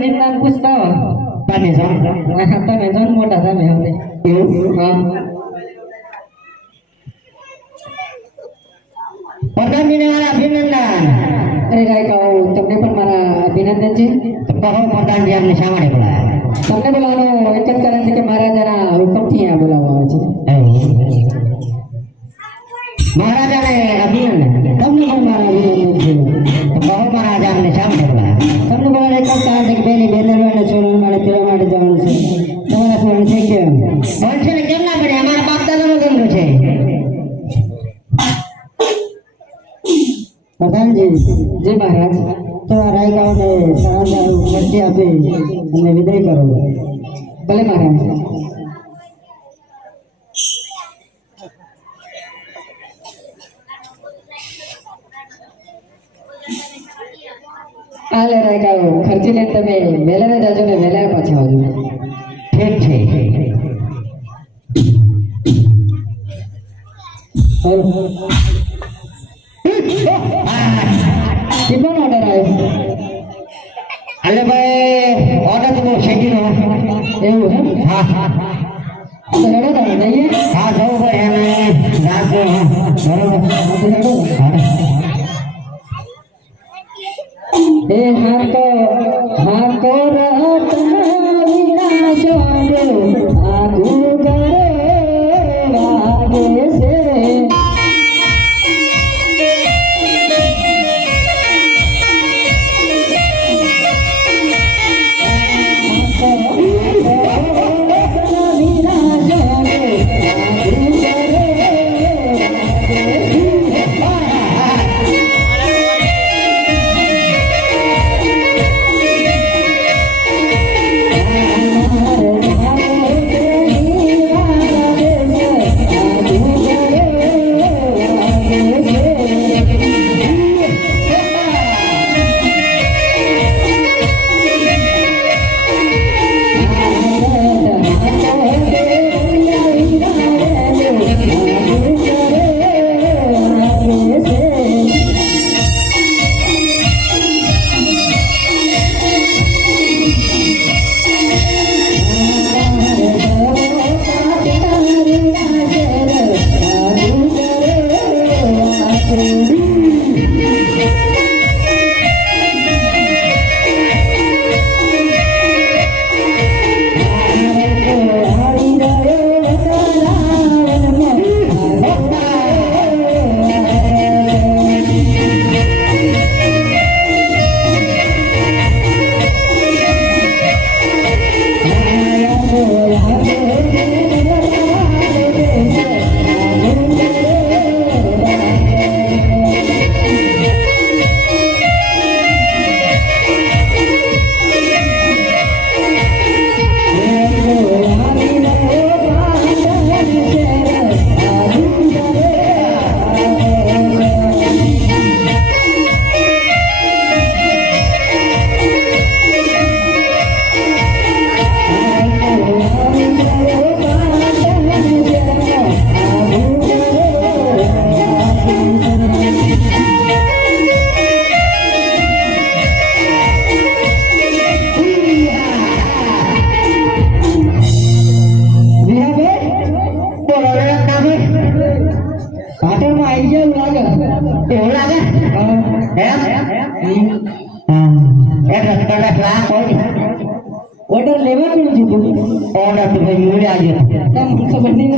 બહેન નામ પૂછતા પાને જાણ તમે જન મોટા તમે હવે એવું હા પ્રધાનજીને મારા અભિનંદન અરે રાયકાઓ તમને પણ મારા અભિનંદન છે તો કહો પ્રધાનજી અમને શા માટે બોલાવ્યા તમને બોલાવવાનો એક જ કારણ છે કે મહારાજાના હુકમથી અહીંયા બોલાવવા આવે છે મહારાજાને અભિનંદન તમને પણ મારા અભિનંદન છે તો કહો મહારાજા અમને શા માટે બોલાવ્યા તમને બોલાવવાનો એક જ કારણ છે કે બેની બેનર માટે છોડવા માટે તેવા માટે જવાનું છે તમારા ફોન થઈ ગયો પણ છે ને કેમ ના પડે અમારા બાપ દાદાનો ધંધો છે પ્રધાનજી જય મહારાજ તો આ રાયકાઓને સારા મરજી આપી અને વિદાય કરો ભલે મહારાજ આ લે રાયકાઓ ખર્ચી લઈને તમે વહેલા જાજો ને વહેલા પાછા આવજો ઠીક છે કેટલો ઓર્ડર આવ્યો અલે ભાઈ ઓર્ડર તો બહુ શેકી નો એવું હે હા હા તો હેડો તમે જઈએ હા જવું ભાઈ એને રાખજો બરોબર હેડો એ હાકો રતન વિના જોડે આગુ કરે વાગે છે ઓર્ડર લેવા કેમ જીતું ઓર્ડર તો ભાઈ મળ્યા છે તમને ખબર નહીં